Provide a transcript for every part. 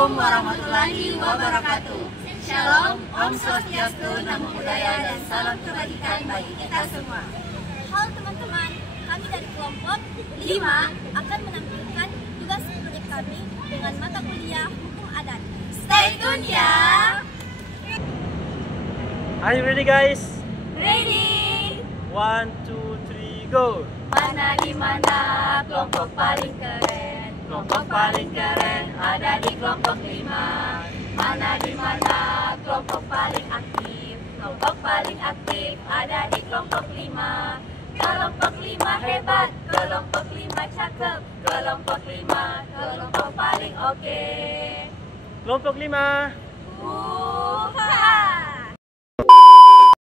Assalamualaikum warahmatullahi wabarakatuh. Shalom, Om Swastiastu, Namo Buddhaya, dan salam kebajikan bagi kita semua. Halo teman-teman, kami dari kelompok 5 akan menampilkan tugas proyek kami dengan mata kuliah Hukum Adat. Stay tune ya. Are you ready, guys? Ready? 1, 2, 3, go! Mana di mana kelompok paling keren? Kelompok paling keren ada di kelompok 5. Mana di mana kelompok paling aktif? Kelompok paling aktif ada di kelompok 5. Kelompok 5 hebat, kelompok 5 cakep, kelompok 5 kelompok paling oke. Kelompok 5.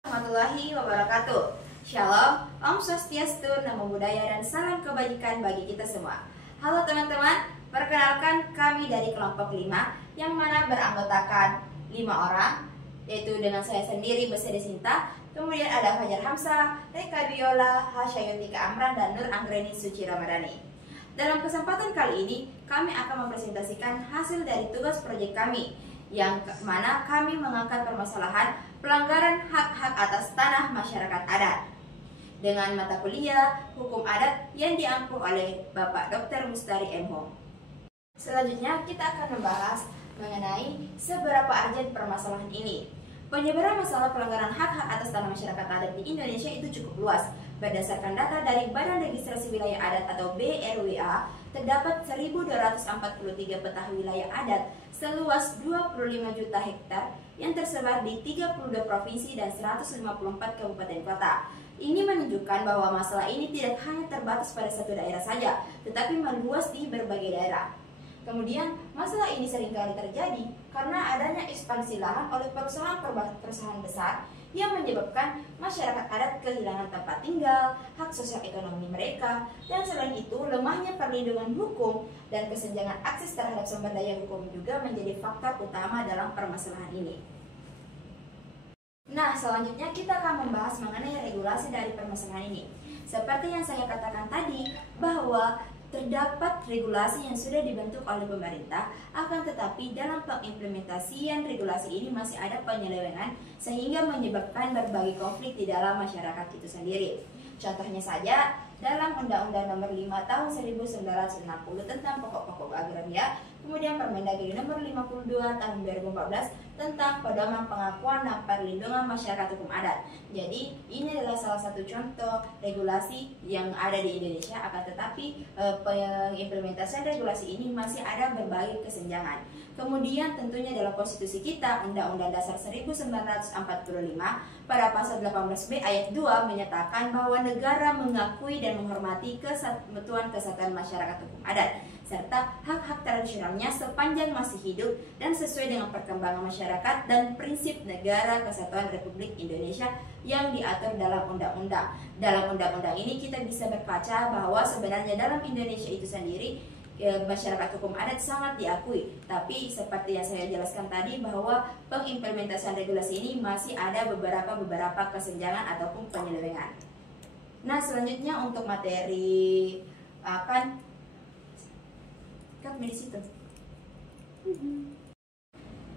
Warahmatullahi wabarakatuh. Shalom, Om Swastiastu, Namo Buddhaya, dan salam kebajikan bagi kita semua. Halo teman-teman, perkenalkan kami dari kelompok 5 yang mana beranggotakan 5 orang, yaitu dengan saya sendiri, Besede Sinta, kemudian ada Fajar Hamzah, Reka Biola, Hasyayutika Amran, dan Nur Anggreni Suci Ramadhani. Dalam kesempatan kali ini, kami akan mempresentasikan hasil dari tugas proyek kami, yang mana kami mengangkat permasalahan pelanggaran hak-hak atas tanah masyarakat adat dengan mata kuliah Hukum Adat yang diampu oleh Bapak Dr. Mustari M.Ho. Selanjutnya kita akan membahas mengenai seberapa urgent permasalahan ini. Penyebaran masalah pelanggaran hak-hak atas tanah masyarakat adat di Indonesia itu cukup luas. Berdasarkan data dari Badan Registrasi Wilayah Adat atau BRWA, terdapat 1.243 peta wilayah adat seluas 25 juta hektar yang tersebar di 32 provinsi dan 154 kabupaten kota. Ini menunjukkan bahwa masalah ini tidak hanya terbatas pada satu daerah saja, tetapi meluas di berbagai daerah. Kemudian, masalah ini seringkali terjadi karena adanya ekspansi lahan oleh perusahaan besar yang menyebabkan masyarakat adat kehilangan tempat tinggal, hak sosial ekonomi mereka, dan selain itu lemahnya perlindungan hukum dan kesenjangan akses terhadap sumber daya hukum juga menjadi faktor utama dalam permasalahan ini. Nah, selanjutnya kita akan membahas mengenai regulasi dari permasalahan ini. Seperti yang saya katakan tadi, bahwa terdapat regulasi yang sudah dibentuk oleh pemerintah, akan tetapi dalam pengimplementasian regulasi ini masih ada penyelewengan sehingga menyebabkan berbagai konflik di dalam masyarakat itu sendiri. Contohnya saja, dalam Undang-Undang Nomor 5 Tahun 1960 tentang pokok-pokok agraria, kemudian Permendagri Nomor 52 Tahun 2014 tentang pedoman pengakuan dan perlindungan masyarakat hukum adat. Jadi ini adalah salah satu contoh regulasi yang ada di Indonesia, akan tetapi pengimplementasian regulasi ini masih ada berbagai kesenjangan. Kemudian tentunya dalam konstitusi kita, Undang-Undang Dasar 1945 pada pasal 18B ayat 2 menyatakan bahwa negara mengakui dan menghormati kesatuan masyarakat hukum adat serta hak-hak tradisionalnya sepanjang masih hidup dan sesuai dengan perkembangan masyarakat dan prinsip negara kesatuan Republik Indonesia yang diatur dalam undang-undang. Dalam undang-undang ini kita bisa berkaca bahwa sebenarnya dalam Indonesia itu sendiri masyarakat hukum adat sangat diakui, tapi seperti yang saya jelaskan tadi bahwa pengimplementasian regulasi ini masih ada beberapa kesenjangan ataupun penyelewengan. Nah, selanjutnya untuk materi akan di situ.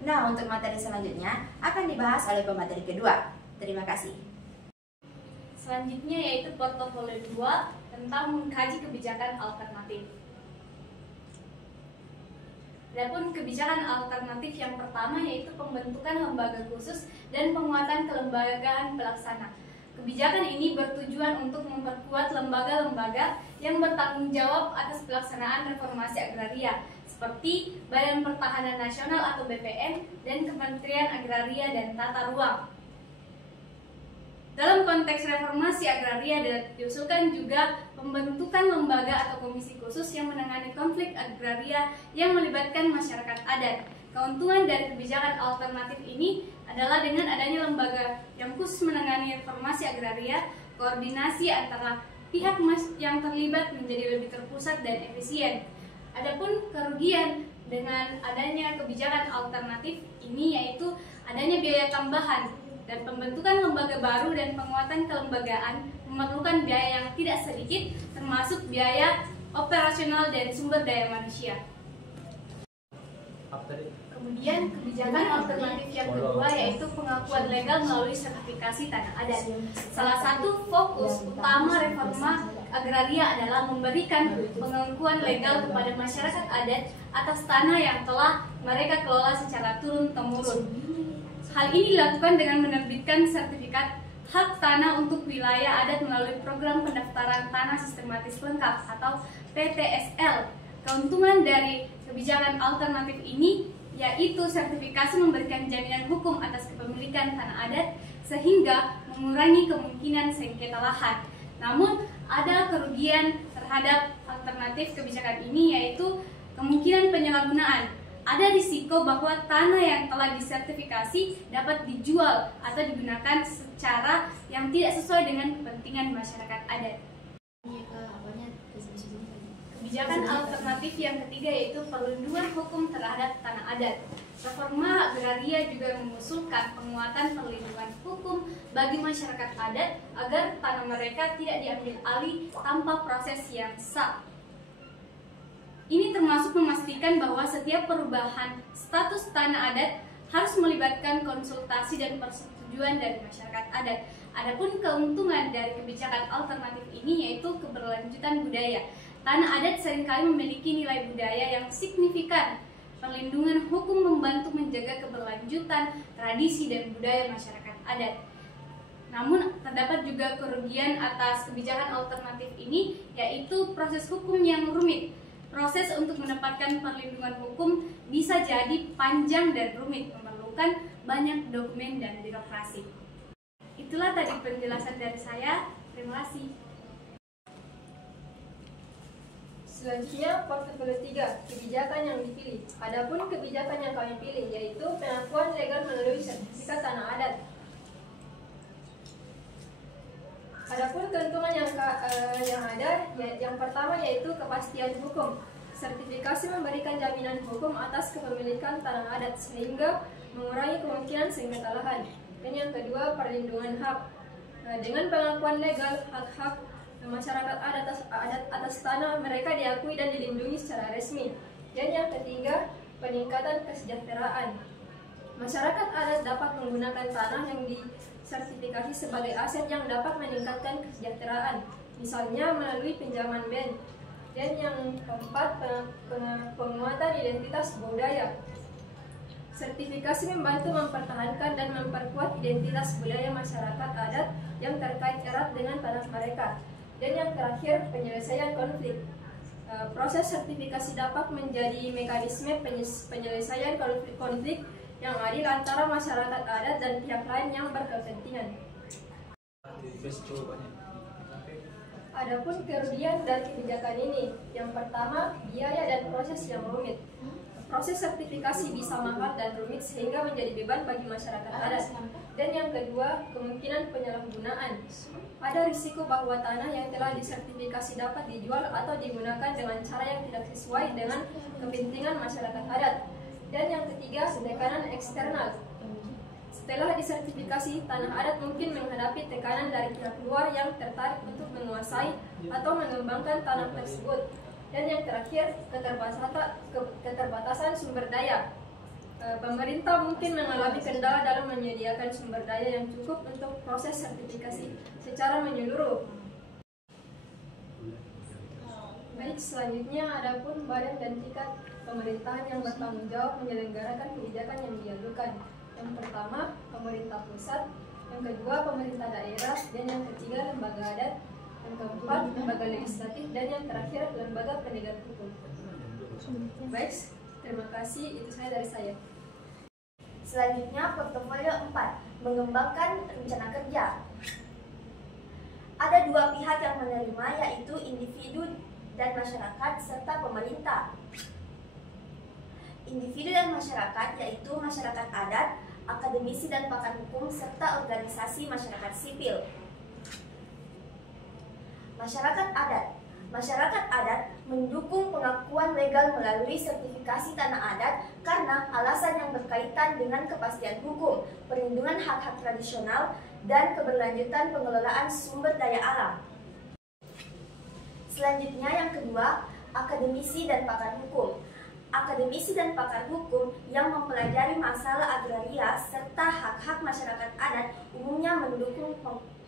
Nah, untuk materi selanjutnya akan dibahas oleh pemateri kedua. Terima kasih. Selanjutnya yaitu portofolio 2 tentang mengkaji kebijakan alternatif. Adapun kebijakan alternatif yang pertama yaitu pembentukan lembaga khusus dan penguatan kelembagaan pelaksana. Kebijakan ini bertujuan untuk memperkuat lembaga-lembaga yang bertanggung jawab atas pelaksanaan reformasi agraria, seperti Badan Pertahanan Nasional atau BPN dan Kementerian Agraria dan Tata Ruang. Dalam konteks reformasi agraria diusulkan juga pembentukan lembaga atau komisi khusus yang menangani konflik agraria yang melibatkan masyarakat adat. Keuntungan dari kebijakan alternatif ini adalah dengan adanya lembaga yang khusus menangani reformasi agraria, koordinasi antara pihak yang terlibat menjadi lebih terpusat dan efisien. Adapun kerugian dengan adanya kebijakan alternatif ini yaitu adanya biaya tambahan dan pembentukan lembaga baru dan penguatan kelembagaan memerlukan biaya yang tidak sedikit, termasuk biaya operasional dan sumber daya manusia. Kemudian kebijakan alternatif yang kedua yaitu pengakuan legal melalui sertifikasi tanah adat. Salah satu fokus utama reforma agraria adalah memberikan pengakuan legal kepada masyarakat adat atas tanah yang telah mereka kelola secara turun-temurun. Hal ini dilakukan dengan menerbitkan sertifikat hak tanah untuk wilayah adat melalui program pendaftaran tanah sistematis lengkap atau PTSL. Keuntungan dari kebijakan alternatif ini yaitu sertifikasi memberikan jaminan hukum atas kepemilikan tanah adat sehingga mengurangi kemungkinan sengketa lahan. Namun ada kerugian terhadap alternatif kebijakan ini yaitu kemungkinan penyalahgunaan. Ada risiko bahwa tanah yang telah disertifikasi dapat dijual atau digunakan secara yang tidak sesuai dengan kepentingan masyarakat adat. Kebijakan alternatif yang ketiga yaitu perlindungan hukum terhadap tanah adat. Reforma agraria juga mengusulkan penguatan perlindungan hukum bagi masyarakat adat agar tanah mereka tidak diambil alih tanpa proses yang sah. Ini termasuk memastikan bahwa setiap perubahan status tanah adat harus melibatkan konsultasi dan persetujuan dari masyarakat adat. Adapun keuntungan dari kebijakan alternatif ini yaitu keberlanjutan budaya. Tanah adat seringkali memiliki nilai budaya yang signifikan. Perlindungan hukum membantu menjaga keberlanjutan tradisi dan budaya masyarakat adat. Namun terdapat juga kerugian atas kebijakan alternatif ini yaitu proses hukum yang rumit. Proses untuk mendapatkan perlindungan hukum bisa jadi panjang dan rumit, memerlukan banyak dokumen dan birokrasi. Itulah tadi penjelasan dari saya. Terima kasih. Selanjutnya, portofolio 3, kebijakan yang dipilih. Adapun kebijakan yang kami pilih yaitu pengakuan legal melalui sertifikat tanah adat. Adapun keuntungan yang ada, yang pertama yaitu kepastian hukum. Sertifikasi memberikan jaminan hukum atas kepemilikan tanah adat sehingga mengurangi kemungkinan sengketa lahan. Dan yang kedua, perlindungan hak. Dengan pengakuan legal, hak-hak masyarakat adat atas tanah mereka diakui dan dilindungi secara resmi. Dan yang ketiga, peningkatan kesejahteraan. Masyarakat adat dapat menggunakan tanah yang disertifikasi sebagai aset yang dapat meningkatkan kesejahteraan, misalnya melalui pinjaman bank. Dan yang keempat, penguatan identitas budaya. Sertifikasi membantu mempertahankan dan memperkuat identitas budaya masyarakat adat yang terkait erat dengan tanah mereka. Dan yang terakhir, penyelesaian konflik. Proses sertifikasi dapat menjadi mekanisme penyelesaian konflik yang adil antara masyarakat adat dan pihak lain yang berkepentingan. Adapun kerugian dari kebijakan ini, yang pertama, biaya dan proses yang rumit. Proses sertifikasi bisa mahal dan rumit sehingga menjadi beban bagi masyarakat adat. Dan yang kedua, kemungkinan penyalahgunaan. Ada risiko bahwa tanah yang telah disertifikasi dapat dijual atau digunakan dengan cara yang tidak sesuai dengan kepentingan masyarakat adat. Dan yang ketiga, tekanan eksternal. Setelah disertifikasi, tanah adat mungkin menghadapi tekanan dari pihak luar yang tertarik untuk menguasai atau mengembangkan tanah tersebut. Dan yang terakhir, keterbatasan sumber daya. Pemerintah mungkin mengalami kendala dalam menyediakan sumber daya yang cukup untuk proses sertifikasi secara menyeluruh. Baik, selanjutnya adapun badan dan tingkat pemerintahan yang bertanggung jawab menyelenggarakan kebijakan yang diajukan. Yang pertama, pemerintah pusat, yang kedua, pemerintah daerah, dan yang ketiga, lembaga adat, yang keempat, lembaga legislatif, dan yang terakhir, lembaga penegak hukum. Baik, terima kasih, itu saya dari saya. Selanjutnya, portofolio 4, mengembangkan rencana kerja. Ada dua pihak yang menerima, yaitu individu dan masyarakat serta pemerintah. Individu dan masyarakat yaitu masyarakat adat, akademisi dan pakar hukum, serta organisasi masyarakat sipil. Masyarakat adat mendukung pengakuan legal melalui sertifikasi tanah adat karena alasan yang berkaitan dengan kepastian hukum, perlindungan hak-hak tradisional, dan keberlanjutan pengelolaan sumber daya alam. Selanjutnya yang kedua, akademisi dan pakar hukum. akademisi dan pakar hukum yang mempelajari masalah agraria serta hak-hak masyarakat adat umumnya mendukung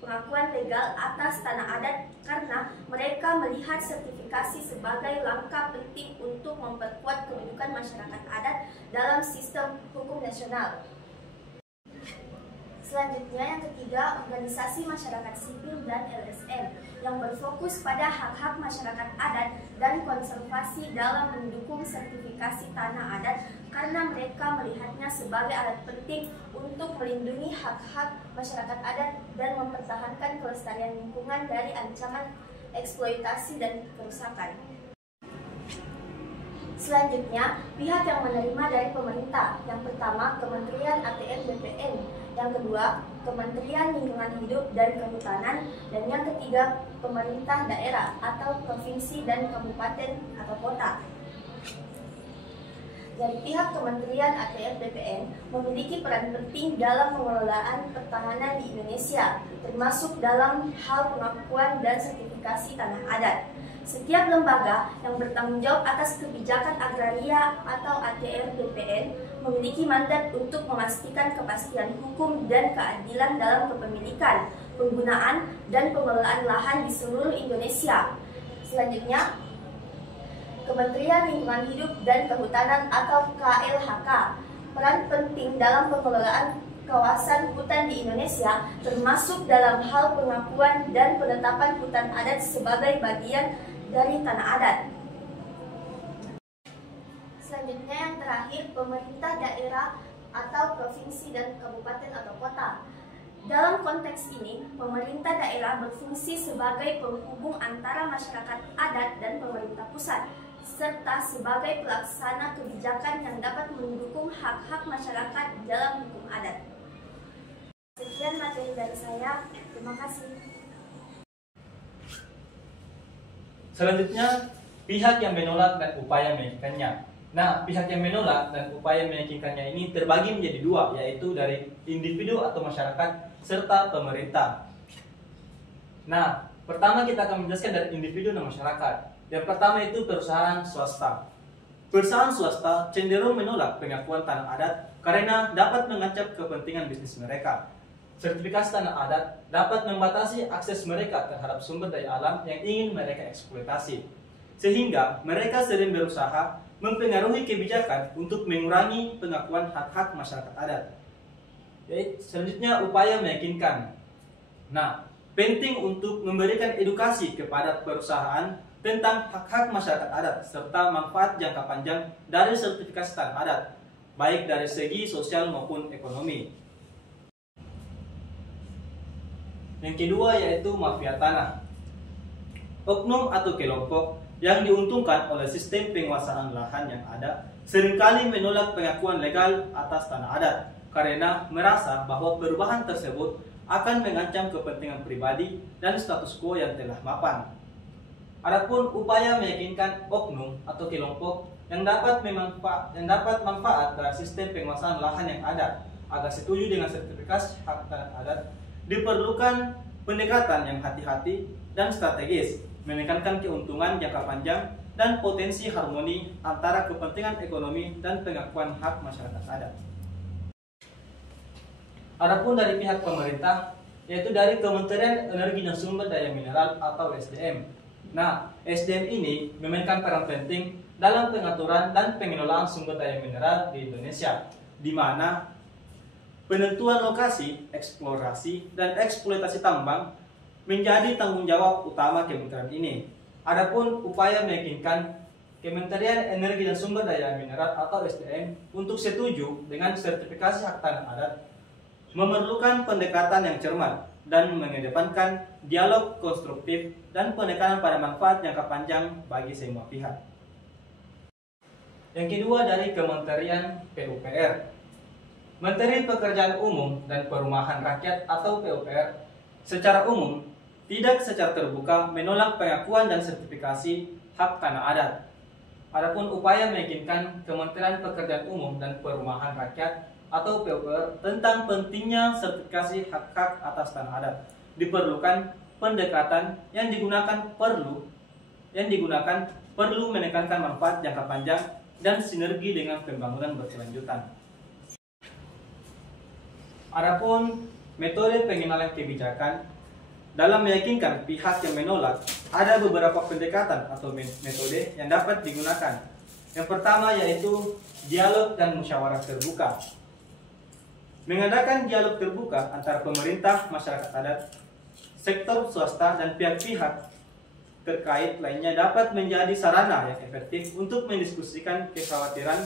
pengakuan legal atas tanah adat karena mereka melihat sertifikasi sebagai langkah penting untuk memperkuat kedudukan masyarakat adat dalam sistem hukum nasional. Selanjutnya yang ketiga, organisasi masyarakat sipil dan LSM yang berfokus pada hak-hak masyarakat adat dan konservasi dalam mendukung sertifikasi tanah adat karena mereka melihatnya sebagai alat penting untuk melindungi hak-hak masyarakat adat dan mempertahankan kelestarian lingkungan dari ancaman eksploitasi dan kerusakan. Selanjutnya, pihak yang menerima dari pemerintah. Yang pertama, Kementerian ATR BPN. Yang kedua, Kementerian Lingkungan Hidup dan Kehutanan. Dan yang ketiga, pemerintah daerah atau provinsi dan kabupaten atau kota. Dari pihak Kementerian ATR BPN memiliki peran penting dalam pengelolaan pertahanan di Indonesia, termasuk dalam hal pengakuan dan sertifikasi tanah adat. Setiap lembaga yang bertanggung jawab atas kebijakan agraria atau ATR BPN memiliki mandat untuk memastikan kepastian hukum dan keadilan dalam kepemilikan, penggunaan, dan pengelolaan lahan di seluruh Indonesia. Selanjutnya, Kementerian Lingkungan Hidup dan Kehutanan atau KLHK peran penting dalam pengelolaan kawasan hutan di Indonesia, termasuk dalam hal pengakuan dan penetapan hutan adat sebagai bagian dari tanah adat. Selanjutnya yang terakhir, pemerintah daerah atau provinsi dan kabupaten atau kota. Dalam konteks ini, pemerintah daerah berfungsi sebagai penghubung antara masyarakat adat dan pemerintah pusat, serta sebagai pelaksana kebijakan yang dapat mendukung hak-hak masyarakat dalam hukum adat. Sekian materi dari saya, terima kasih. Selanjutnya, pihak yang menolak dan upaya meyakinkannya. Nah, pihak yang menolak dan upaya meyakinkannya ini terbagi menjadi dua, yaitu dari individu atau masyarakat serta pemerintah. Nah, pertama kita akan menjelaskan dari individu dan masyarakat. Yang pertama itu perusahaan swasta. Perusahaan swasta cenderung menolak pengakuan tanah adat karena dapat mengancam kepentingan bisnis mereka. Sertifikasi tanah adat dapat membatasi akses mereka terhadap sumber daya alam yang ingin mereka eksploitasi. Sehingga mereka sering berusaha mempengaruhi kebijakan untuk mengurangi pengakuan hak-hak masyarakat adat. Selanjutnya, upaya meyakinkan. Nah, penting untuk memberikan edukasi kepada perusahaan tentang hak-hak masyarakat adat serta manfaat jangka panjang dari sertifikasi tanah adat, baik dari segi sosial maupun ekonomi. Yang kedua yaitu mafia tanah. Oknum atau kelompok yang diuntungkan oleh sistem penguasaan lahan yang ada seringkali menolak pengakuan legal atas tanah adat karena merasa bahwa perubahan tersebut akan mengancam kepentingan pribadi dan status quo yang telah mapan. Adapun upaya meyakinkan oknum atau kelompok yang dapat manfaat dari sistem penguasaan lahan yang ada agar setuju dengan sertifikasi hak tanah adat, diperlukan pendekatan yang hati-hati dan strategis, menekankan keuntungan jangka panjang dan potensi harmoni antara kepentingan ekonomi dan pengakuan hak masyarakat adat. Adapun dari pihak pemerintah, yaitu dari Kementerian Energi dan Sumber Daya Mineral atau SDM. Nah, SDM ini memainkan peran penting dalam pengaturan dan pengelolaan sumber daya mineral di Indonesia, di mana penentuan lokasi, eksplorasi, dan eksploitasi tambang menjadi tanggung jawab utama kementerian ini. Adapun upaya meyakinkan Kementerian Energi dan Sumber Daya Mineral atau SDM untuk setuju dengan sertifikasi hak tanah adat memerlukan pendekatan yang cermat dan mengedepankan dialog konstruktif dan penekanan pada manfaat jangka panjang bagi semua pihak. Yang kedua dari Kementerian PUPR. Menteri Pekerjaan Umum dan Perumahan Rakyat atau PUPR secara umum tidak secara terbuka menolak pengakuan dan sertifikasi hak tanah adat. Adapun upaya meyakinkan Kementerian Pekerjaan Umum dan Perumahan Rakyat atau PUPR tentang pentingnya sertifikasi hak-hak atas tanah adat, diperlukan pendekatan yang digunakan perlu menekankan manfaat jangka panjang dan sinergi dengan pembangunan berkelanjutan. Adapun metode pengenalan kebijakan dalam meyakinkan pihak yang menolak, ada beberapa pendekatan atau metode yang dapat digunakan. Yang pertama yaitu dialog dan musyawarah terbuka. Mengadakan dialog terbuka antara pemerintah, masyarakat adat, sektor swasta, dan pihak-pihak terkait lainnya dapat menjadi sarana yang efektif untuk mendiskusikan kekhawatiran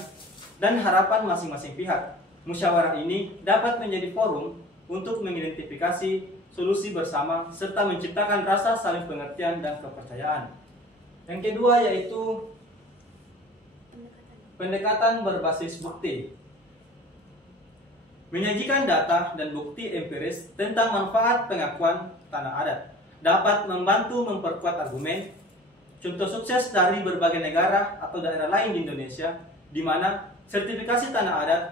dan harapan masing-masing pihak. Musyawarah ini dapat menjadi forum untuk mengidentifikasi solusi bersama serta menciptakan rasa saling pengertian dan kepercayaan. Yang kedua yaitu pendekatan berbasis bukti. Menyajikan data dan bukti empiris tentang manfaat pengakuan tanah adat dapat membantu memperkuat argumen. Contoh sukses dari berbagai negara atau daerah lain di Indonesia di mana sertifikasi tanah adat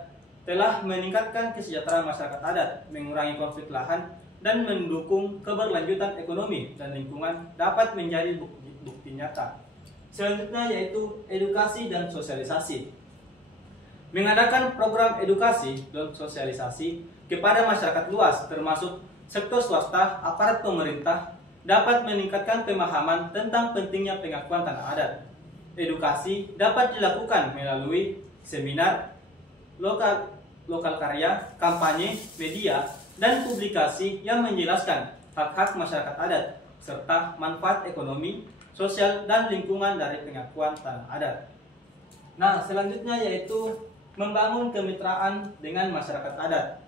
telah meningkatkan kesejahteraan masyarakat adat, mengurangi konflik lahan, dan mendukung keberlanjutan ekonomi dan lingkungan dapat menjadi bukti nyata. Selanjutnya yaitu edukasi dan sosialisasi. Mengadakan program edukasi dan sosialisasi kepada masyarakat luas termasuk sektor swasta, aparat pemerintah dapat meningkatkan pemahaman tentang pentingnya pengakuan tanah adat. Edukasi dapat dilakukan melalui seminar, lokal karya, kampanye, media, dan publikasi yang menjelaskan hak-hak masyarakat adat serta manfaat ekonomi, sosial, dan lingkungan dari pengakuan tanah adat. Nah, selanjutnya yaitu membangun kemitraan dengan masyarakat adat.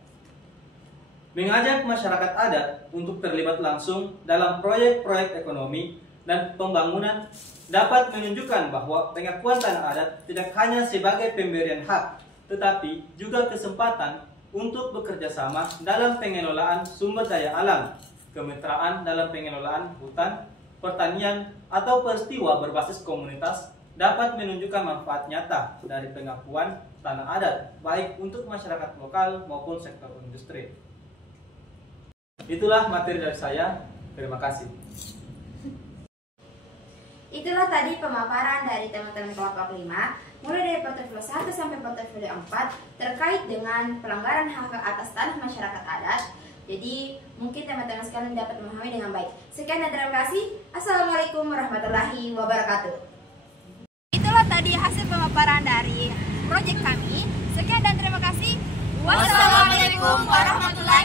Mengajak masyarakat adat untuk terlibat langsung dalam proyek-proyek ekonomi dan pembangunan dapat menunjukkan bahwa pengakuan tanah adat tidak hanya sebagai pemberian hak, tetapi juga kesempatan untuk bekerja sama dalam pengelolaan sumber daya alam, kemitraan dalam pengelolaan hutan, pertanian, atau peristiwa berbasis komunitas dapat menunjukkan manfaat nyata dari pengakuan tanah adat, baik untuk masyarakat lokal maupun sektor industri. Itulah materi dari saya. Terima kasih. Itulah tadi pemaparan dari teman-teman kelompok 5, mulai dari portofolio 1 sampai portofolio 4 terkait dengan pelanggaran hak atas tanah masyarakat adat. Jadi mungkin teman-teman sekalian dapat memahami dengan baik. Sekian dan terima kasih. Assalamualaikum warahmatullahi wabarakatuh. Itulah tadi hasil pemaparan dari proyek kami. Sekian dan terima kasih. Wassalamualaikum warahmatullahi